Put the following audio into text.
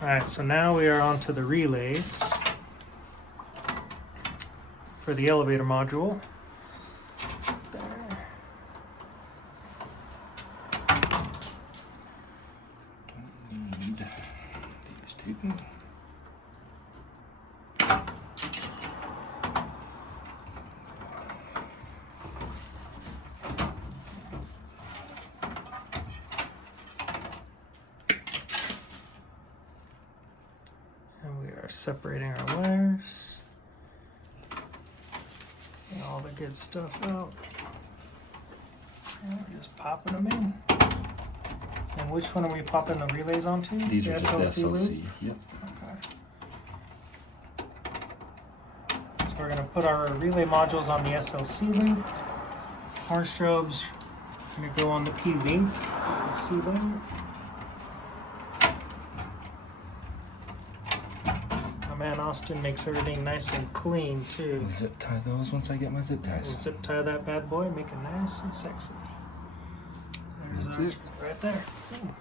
Alright, so now we are onto the relays for the elevator module. There. Don't need these two. And we are separating our wires. Get all the good stuff out. And we're just popping them in. And which one are we popping the relays onto? These The are just the SLC. loop? Yep. Okay. So we're going to put our relay modules on the SLC loop. Horn strobes are going to go on the PV. You can see that. My man Austin makes everything nice and clean too. I'll zip tie those once I get my zip We'll ties. zip tie that bad boy, make it nice and sexy. There's That's our it. right there. Ooh.